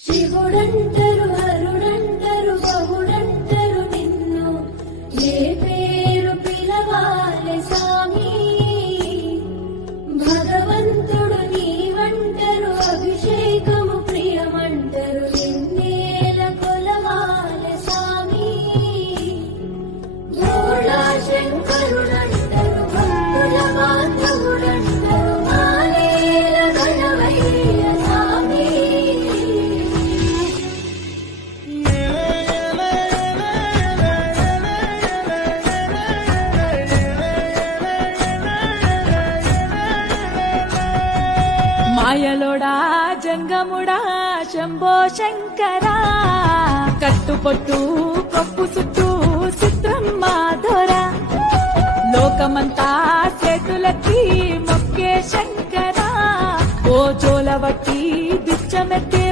శివుడంటరు హరుడంటరు బహుడంటరు నిన్ను ఏ పేరు పిలవాలె సామి భగవంతుడు నీవంటరు అభిషేకము ప్రియమంటరు నిన్నేల కొలవాలె సామి భోళా శంకరుడంటరు భక్తుల బాంధవుడంటరు మాలేల గణవయ్య సామి మాయలోడా జంగముడా శంభో శంకరా కట్టుపొట్టు కొప్పు చుట్టూ చిత్రమ్మ దొర లోకమంతా చేతులెత్తి మొక్కే శంకరా ఓ జోలవట్టి బిచ్చమెత్తి